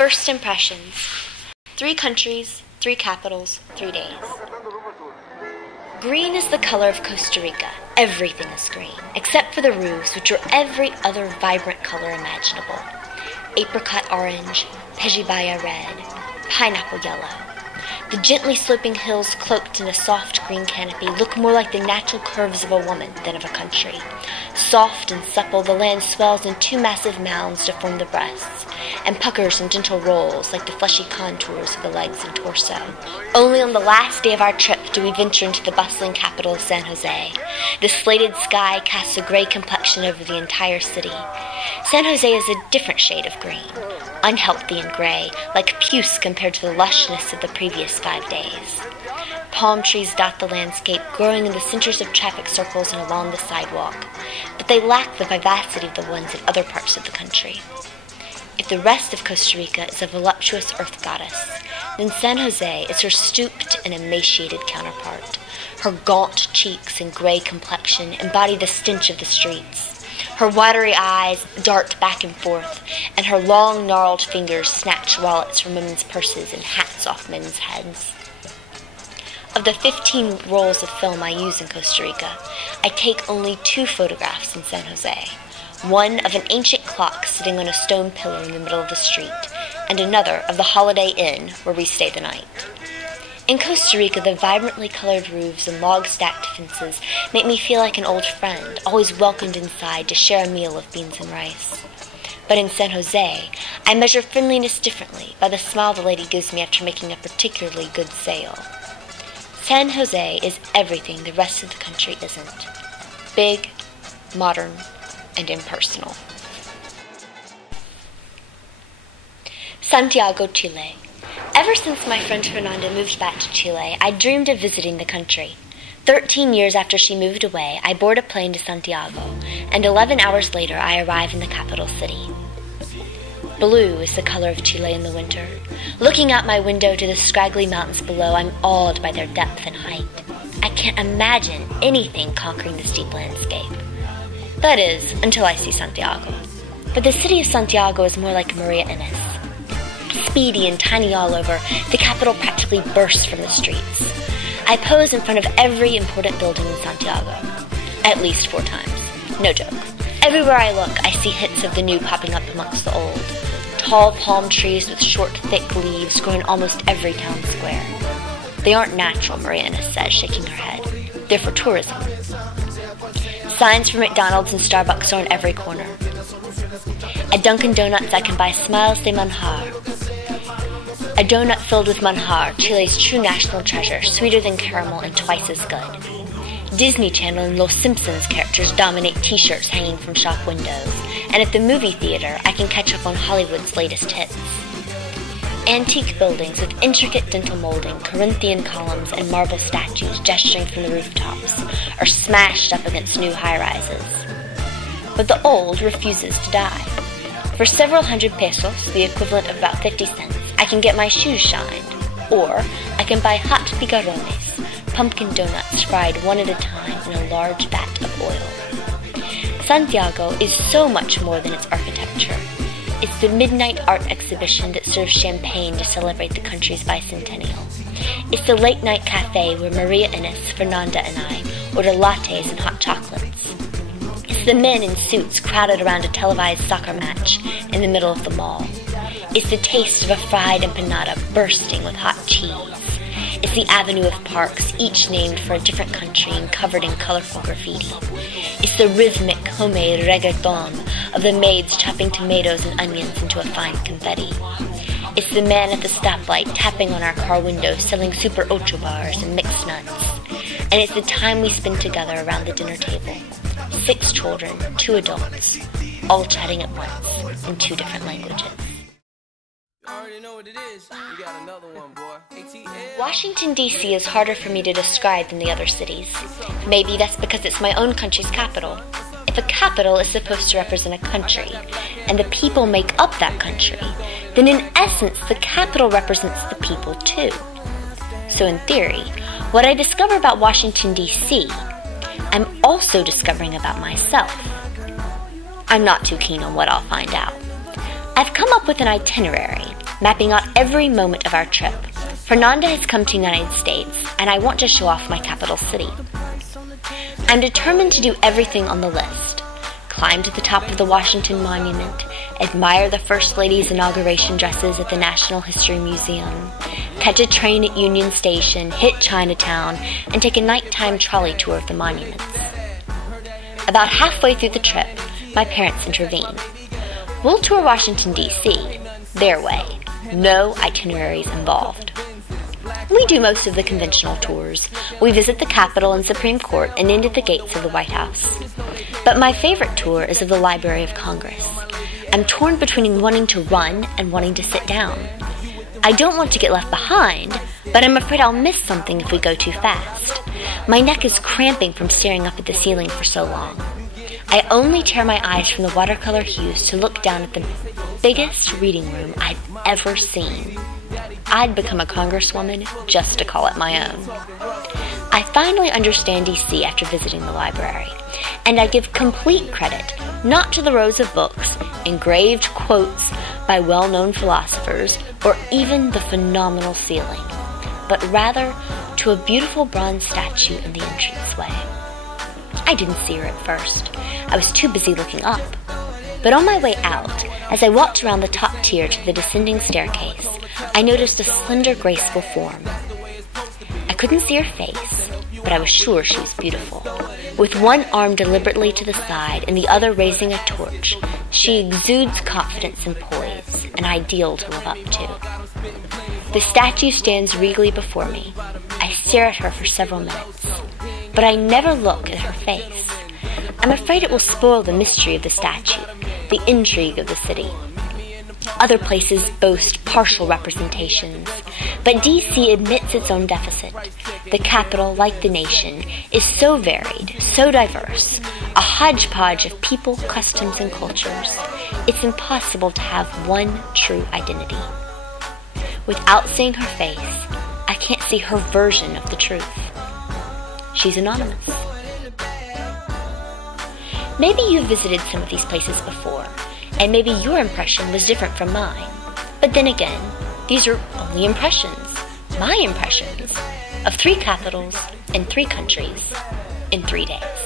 First impressions. 3 countries, 3 capitals, 3 days. Green is the color of Costa Rica. Everything is green, except for the roofs, which are every other vibrant color imaginable. Apricot orange, pejibaya red, pineapple yellow. The gently sloping hills cloaked in a soft green canopy look more like the natural curves of a woman than of a country. Soft and supple, the land swells in 2 massive mounds to form the breasts, and puckers in gentle rolls like the fleshy contours of the legs and torso. Only on the last day of our trip do we venture into the bustling capital of San Jose. The slated sky casts a gray complexion over the entire city. San Jose is a different shade of green, unhealthy and gray, like puce compared to the lushness of the previous 5 days. Palm trees dot the landscape, growing in the centers of traffic circles and along the sidewalk, but they lack the vivacity of the ones in other parts of the country. If the rest of Costa Rica is a voluptuous earth goddess, then San Jose is her stooped and emaciated counterpart. Her gaunt cheeks and gray complexion embody the stench of the streets. Her watery eyes dart back and forth, and her long, gnarled fingers snatch wallets from women's purses and hats off men's heads. Of the 15 rolls of film I use in Costa Rica, I take only 2 photographs in San Jose. One of an ancient clock sitting on a stone pillar in the middle of the street, and another of the Holiday Inn where we stay the night. In Costa Rica, the vibrantly colored roofs and log-stacked fences make me feel like an old friend, always welcomed inside to share a meal of beans and rice. But in San Jose, I measure friendliness differently by the smile the lady gives me after making a particularly good sale. San Jose is everything the rest of the country isn't. Big, modern, and impersonal. Santiago, Chile. Ever since my friend Fernanda moved back to Chile, I dreamed of visiting the country. 13 years after she moved away, I board a plane to Santiago, and 11 hours later I arrive in the capital city. Blue is the color of Chile in the winter. Looking out my window to the scraggly mountains below, I'm awed by their depth and height. I can't imagine anything conquering the steep landscape. That is, until I see Santiago. But the city of Santiago is more like Maria Inés. Speedy and tiny all over, the capital practically bursts from the streets. I pose in front of every important building in Santiago. At least 4 times. No joke. Everywhere I look, I see hits of the new popping up amongst the old. Tall palm trees with short, thick leaves grow in almost every town square. They aren't natural, Maria Inés says, shaking her head. They're for tourism. Signs for McDonald's and Starbucks are on every corner. At Dunkin' Donuts, I can buy Smiles de Manjar, a donut filled with manjar, Chile's true national treasure, sweeter than caramel and twice as good. Disney Channel and Los Simpsons characters dominate t-shirts hanging from shop windows, and at the movie theater, I can catch up on Hollywood's latest hits. Antique buildings with intricate dental molding, Corinthian columns, and marble statues gesturing from the rooftops are smashed up against new high-rises. But the old refuses to die. For several hundred pesos, the equivalent of about 50 cents, I can get my shoes shined. Or I can buy hot picarones, pumpkin donuts fried one at a time in a large vat of oil. Santiago is so much more than its architecture. It's the midnight art exhibition that serves champagne to celebrate the country's bicentennial. It's the late-night cafe where Maria Inés, Fernanda, and I order lattes and hot chocolates. It's the men in suits crowded around a televised soccer match in the middle of the mall. It's the taste of a fried empanada bursting with hot cheese. It's the avenue of parks, each named for a different country and covered in colorful graffiti. It's the rhythmic, homemade reggaeton of the maids chopping tomatoes and onions into a fine confetti. It's the man at the stoplight tapping on our car window selling Super Ocho bars and mixed nuts. And it's the time we spend together around the dinner table. 6 children, 2 adults, all chatting at once in 2 different languages. Washington, D.C. is harder for me to describe than the other cities. Maybe that's because it's my own country's capital. If a capital is supposed to represent a country, and the people make up that country, then in essence the capital represents the people too. So in theory, what I discover about Washington, D.C., I'm also discovering about myself. I'm not too keen on what I'll find out. I've come up with an itinerary, mapping out every moment of our trip. Fernanda has come to the United States, and I want to show off my capital city. I'm determined to do everything on the list. Climb to the top of the Washington Monument, admire the First Lady's inauguration dresses at the National History Museum, catch a train at Union Station, hit Chinatown, and take a nighttime trolley tour of the monuments. About halfway through the trip, my parents intervene. We'll tour Washington, D.C., their way. No itineraries involved. We do most of the conventional tours. We visit the Capitol and Supreme Court and end at the gates of the White House. But my favorite tour is of the Library of Congress. I'm torn between wanting to run and wanting to sit down. I don't want to get left behind, but I'm afraid I'll miss something if we go too fast. My neck is cramping from staring up at the ceiling for so long. I only tear my eyes from the watercolor hues to look down at the biggest reading room I've ever seen. I'd become a congresswoman just to call it my own. I finally understand D.C. after visiting the library, and I give complete credit not to the rows of books, engraved quotes by well-known philosophers, or even the phenomenal ceiling, but rather to a beautiful bronze statue in the entranceway. I didn't see her at first. I was too busy looking up. But on my way out, as I walked around the top tier to the descending staircase, I noticed a slender, graceful form. I couldn't see her face, but I was sure she was beautiful. With one arm deliberately to the side and the other raising a torch, she exudes confidence and poise, an ideal to live up to. The statue stands regally before me. I stare at her for several minutes, but I never look at her face. I'm afraid it will spoil the mystery of the statue, the intrigue of the city. Other places boast partial representations, but D.C. admits its own deficit. The capital, like the nation, is so varied, so diverse, a hodgepodge of people, customs, and cultures. It's impossible to have one true identity. Without seeing her face, I can't see her version of the truth. She's anonymous. Maybe you've visited some of these places before, and maybe your impression was different from mine. But then again, these are only impressions, my impressions, of 3 capitals and 3 countries in 3 days.